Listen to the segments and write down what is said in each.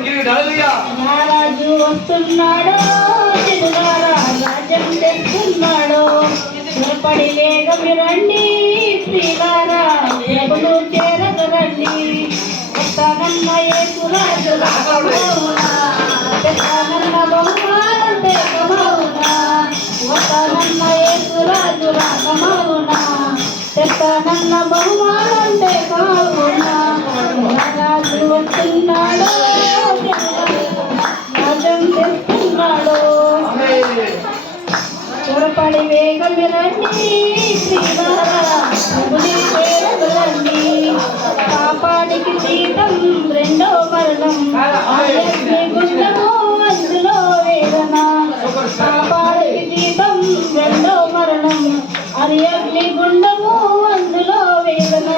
రాజు వస్తున్నాడు, తిరుగారా రాజ్యం తెస్తున్నాడు. త్వరపడి వేగమి రండి శ్రీగారా, ప్రభును చేరగరండి. వస్తానన్న యేసు రాజు రాకమౌనా, తెస్తానన్న బహుమానం తేకమౌనా. వస్తానన్న యేసు రాజు రాకమౌనా, తెస్తానన్న బహుమానం తేకమౌనా. రాజు వస్తున్నాడు, రాజ్యం తెస్తున్నాడు. త్వరపడి వేగమి రండి శ్రీగారా, ప్రభుని చేరగరండి. పాపానికి జీతం రెండో మరణం, అగ్ని గుండము అందులో వేదన. పాపానికి జీతం రెండో మరణం, అది అగ్ని గుండము అందులో వేదన.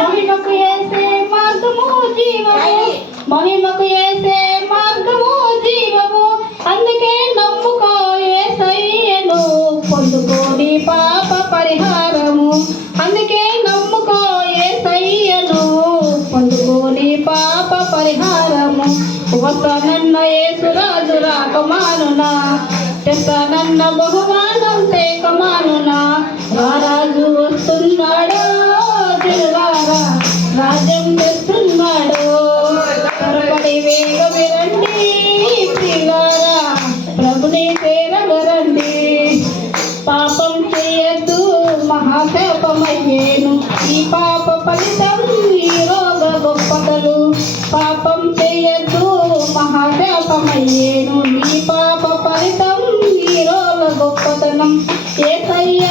మహిమకు యేసే మార్గము జీవము, మహిమకు యేసే మార్గము జీవము. అందుకే నమ్ముకో యేసయ్యను, పొందుకోని పాప పరిహారము. అందుకే నమ్ముకో యేసయ్యను, పొందుకోని పాప పరిహారము. వస్తానన్న యేసు రాజు రాకమానునా, తెస్తానన్న బహుమానం తేకమానునా. రాజు వస్తున్నాడు, తిరుగారా రాజ్యం తెస్తున్నాడు. త్వరపడి వేగమి రండి శ్రీగారా, ప్రభుని చేరగరండి. పాపం చేయొద్దు మహాశాపమయ్యేను, ఈ పాప ఫలితం ఈ రోగ గొప్పతలు. పాపం చేయొద్దు మహాశాపమయ్యేను, ఈ పాప ఫలితం ఈ రోగ గొప్పతనం. యేసయ్య